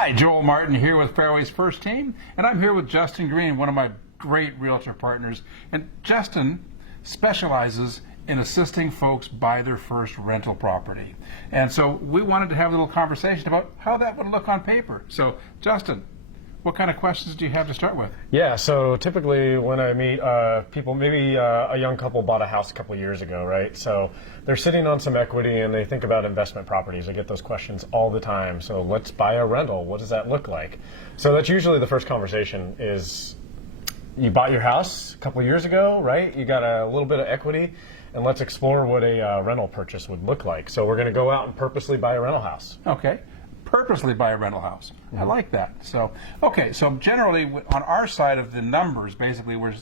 Hi, Joel Martin here with Fairway's First Team, and I'm here with Justin Green, one of my great realtor partners. And Justin specializes in assisting folks buy their first rental property. And so we wanted to have a little conversation about how that would look on paper. So, Justin, what kind of questions do you have to start with? Yeah, so typically when I meet people, maybe a young couple bought a house a couple years ago, right? So they're sitting on some equity and they think about investment properties. I get those questions all the time. So let's buy a rental. What does that look like? So that's usually the first conversation is you bought your house a couple years ago, right? You got a little bit of equity, and let's explore what a rental purchase would look like. So we're going to go out and purposely buy a rental house. Okay. Purposely buy a rental house. I like that. So, okay, so generally on our side of the numbers, basically, which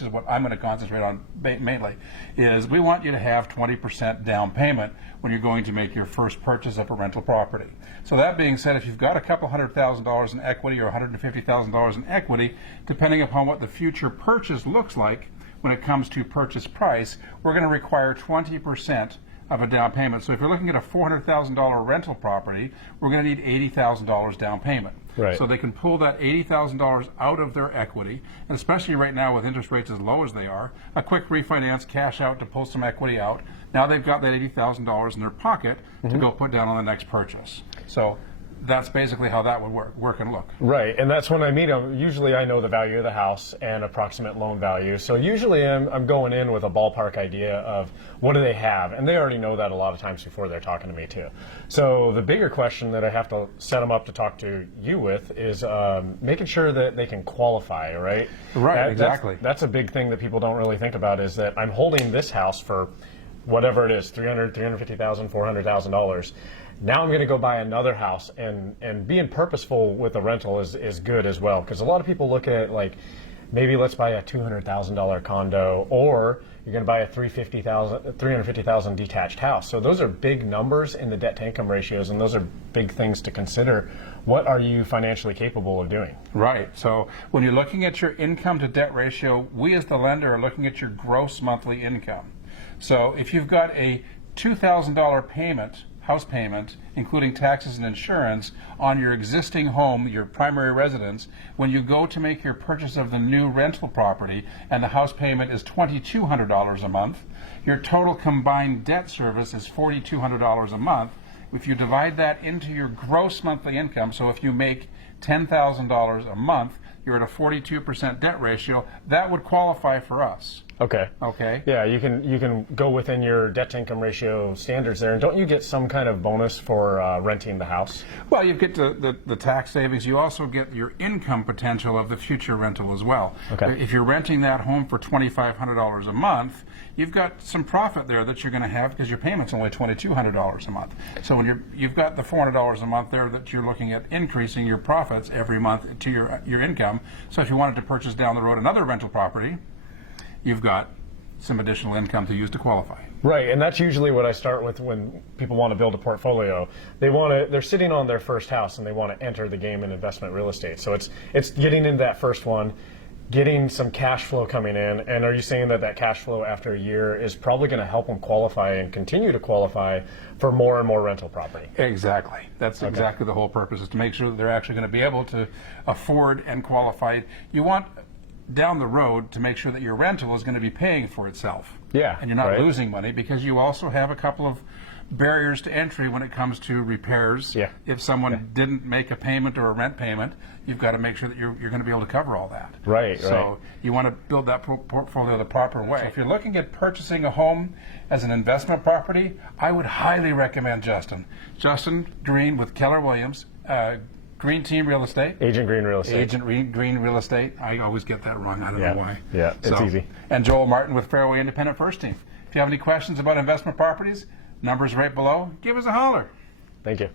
is what I'm going to concentrate on mainly, is we want you to have 20% down payment when you're going to make your first purchase of a rental property. So that being said, if you've got a couple $100,000 in equity or $150,000 in equity, depending upon what the future purchase looks like when it comes to purchase price, we're going to require 20% of a down payment. So if you're looking at a $400,000 rental property, we're going to need $80,000 down payment. Right. So they can pull that $80,000 out of their equity, and especially right now with interest rates as low as they are, a quick refinance, cash out to pull some equity out. Now they've got that $80,000 in their pocket to go put down on the next purchase. So that's basically how that would work and look. Right, and that's when I meet them. Usually I know the value of the house and approximate loan value. So usually I'm going in with a ballpark idea of what do they have, and they already know that a lot of times before they're talking to me too. So the bigger question that I have to set them up to talk to you with is making sure that they can qualify, right? Right, exactly. That's a big thing that people don't really think about, is that I'm holding this house for whatever it is, $300,000, $350,000, $400,000. Now I'm going to go buy another house, and being purposeful with a rental is good as well, because a lot of people look at, like, maybe let's buy a $200,000 condo, or you're going to buy a $350,000 detached house. So those are big numbers in the debt to income ratios, and those are big things to consider. What are you financially capable of doing? Right. So when you're looking at your income to debt ratio, we as the lender are looking at your gross monthly income. So if you've got a $2,000 payment, house payment, including taxes and insurance, on your existing home, your primary residence, when you go to make your purchase of the new rental property and the house payment is $2,200 a month, your total combined debt service is $4,200 a month. If you divide that into your gross monthly income, so if you make $10,000 a month, you're at a 42% debt ratio, that would qualify for us. Okay. Okay. Yeah, you can go within your debt to income ratio standards there. And don't you get some kind of bonus for renting the house? Well, you get the tax savings. You also get your income potential of the future rental as well. Okay. If you're renting that home for $2,500 a month, you've got some profit there that you're going to have because your payment's only $2,200 a month. So when you've got the $400 a month there that you're looking at increasing your profits every month to your income. So if you wanted to purchase down the road another rental property, you've got some additional income to use to qualify. Right, and that's usually what I start with when people want to build a portfolio. They're sitting on their first house and they want to enter the game in investment real estate. So it's getting into that first one, getting some cash flow coming in. And are you saying that cash flow after a year is probably going to help them qualify and continue to qualify for more and more rental property? Exactly. That's exactly the whole purpose, is to make sure that they're actually going to be able to afford and qualify. You want down the road to make sure that your rental is going to be paying for itself. Yeah. And you're not losing money, because you also have a couple of barriers to entry when it comes to repairs. Yeah. If someone didn't make a payment or a rent payment, you've got to make sure that you're going to be able to cover all that. Right. So you want to build that portfolio the proper way. So if you're looking at purchasing a home as an investment property, I would highly recommend Justin. Justin Green with Keller Williams, Green Team Real Estate. Agent Green Real Estate. Agent Green Real Estate. I always get that wrong. I don't know why. Yeah, it's easy. And Joel Martin with Fairway Independent First Team. If you have any questions about investment properties, numbers right below. Give us a holler. Thank you.